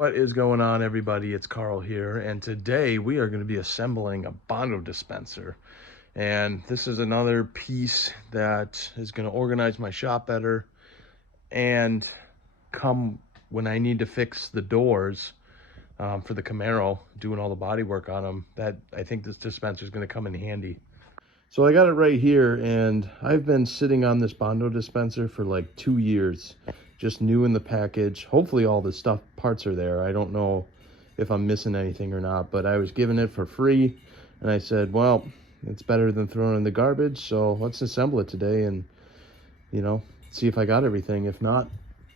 What is going on, everybody? It's Carl here, and today we are going to be assembling a Bondo dispenser. And this is another piece that is going to organize my shop better and come when I need to fix the doors for the Camaro, doing all the body work on them. That I think this dispenser is going to come in handy. So I got it right here, and I've been sitting on this Bondo dispenser for like 2 years, just new in the package. Hopefully all the parts are there. I don't know if I'm missing anything or not, but I was given it for free, and I said, well, it's better than throwing it in the garbage, so let's assemble it today and, see if I got everything. If not,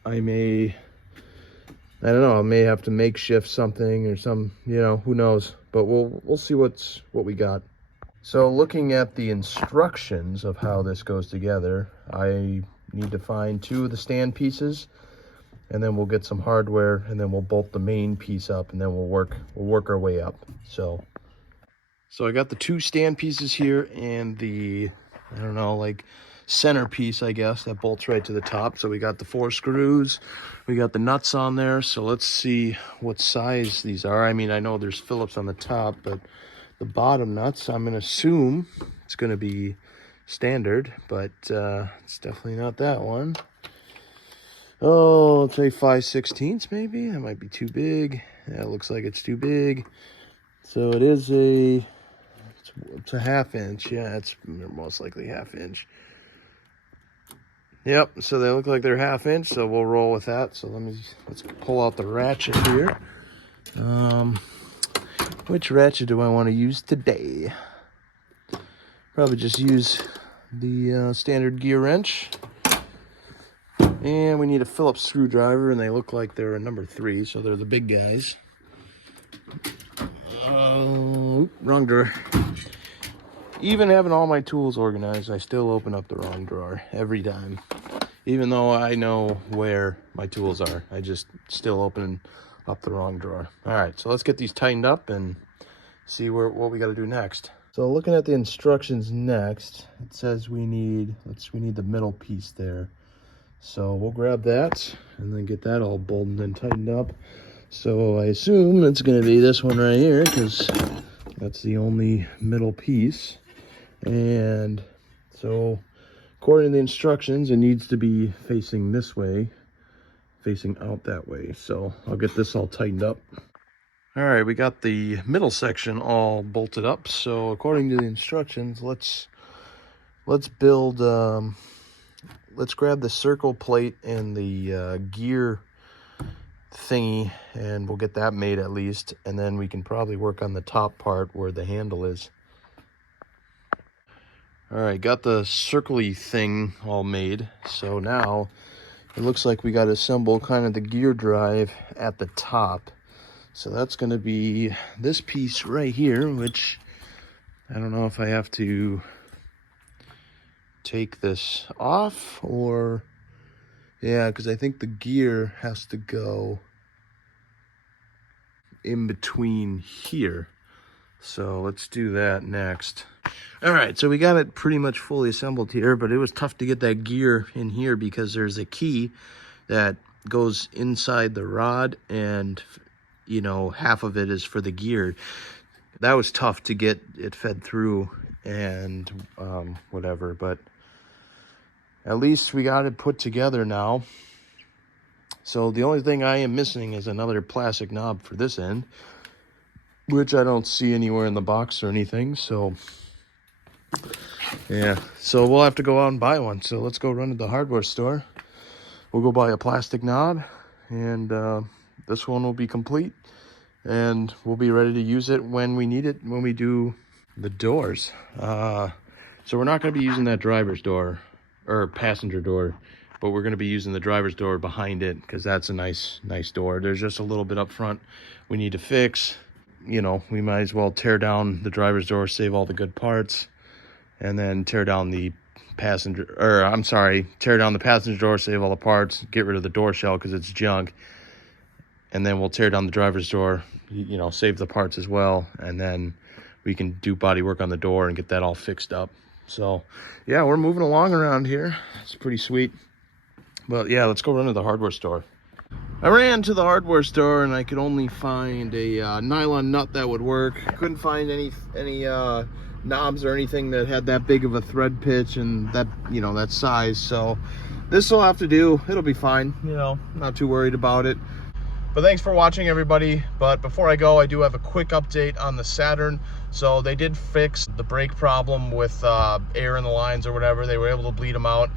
I don't know, I may have to makeshift something or who knows, but we'll see what we got. So looking at the instructions of how this goes together, I need to find 2 of the stand pieces, and then we'll get some hardware, and then we'll bolt the main piece up, and then we'll work our way up. So I got the 2 stand pieces here and the, center piece, I guess, that bolts right to the top. So we got the 4 screws, we got the nuts on there. So let's see what size these are. I mean, I know there's Phillips on the top, but the bottom nuts, I'm going to assume it's going to be standard, but it's definitely not that one. Oh, I'll say 5/16 maybe. That might be too big. Yeah, it looks like it's too big. So it is it's a 1/2 inch. Yeah, it's most likely 1/2 inch. Yep, so they look like they're 1/2 inch, so we'll roll with that. So let's pull out the ratchet here. Which ratchet do I want to use today? Probably just use the standard gear wrench. And we need a Phillips screwdriver, and they look like they're a number 3, so they're the big guys. Wrong drawer. Even having all my tools organized, I still open up the wrong drawer every time. Even though I know where my tools are, I just still open up the wrong drawer. All right, so let's get these tightened up and see what we got to do next. So looking at the instructions next, it says we need the middle piece there. So we'll grab that and then get that all bolted and tightened up. So I assume it's going to be this one right here, because that's the only middle piece. And so according to the instructions, it needs to be facing this way, facing out that way. So I'll get this all tightened up. All right, we got the middle section all bolted up. So according to the instructions, let's build, let's grab the circle plate and the gear thingy, and we'll get that made at least. And then we can probably work on the top part where the handle is. All right, got the circle-y thing all made. So now it looks like we got to assemble kind of the gear drive at the top. So that's going to be this piece right here, which I don't know if I have to take this off or, yeah, because I think the gear has to go in between here. So let's do that next. All right, so we got it pretty much fully assembled here, but it was tough to get that gear in here because there's a key that goes inside the rod, and half of it is for the gear. That was tough to get it fed through and whatever, but at least we got it put together now. So the only thing I am missing is another plastic knob for this end, which I don't see anywhere in the box or anything. So yeah, so we'll have to go out and buy one. So let's go run to the hardware store. We'll go buy a plastic knob, and this one will be complete, and we'll be ready to use it when we need it, when we do the doors. So we're not going to be using that driver's door or passenger door, but we're going to be using the driver's door behind it, because that's a nice door. There's just a little bit up front we need to fix. We might as well tear down the driver's door, save all the good parts, and then tear down the passenger door, save all the parts, get rid of the door shell because it's junk, and then we'll tear down the driver's door, save the parts as well, and then we can do body work on the door and get that all fixed up. So yeah, we're moving along around here. It's pretty sweet. But yeah, let's go run to the hardware store. I ran to the hardware store and I could only find a nylon nut that would work. Couldn't find any knobs or anything that had that big of a thread pitch and that, you know, that size. So this will have to do. It'll be fine, you know, not too worried about it. But thanks for watching, everybody. But before I go, I do have a quick update on the Saturn. So they did fix the brake problem with air in the lines or whatever. They were able to bleed them out,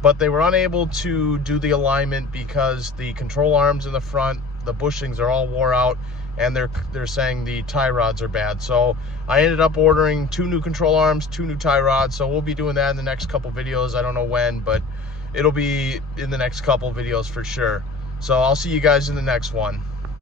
but they were unable to do the alignment because the control arms in the front, the bushings are all wore out, and they're saying the tie rods are bad. So I ended up ordering 2 new control arms, 2 new tie rods. So we'll be doing that in the next couple videos. I don't know when, but it'll be in the next couple videos for sure. So I'll see you guys in the next one.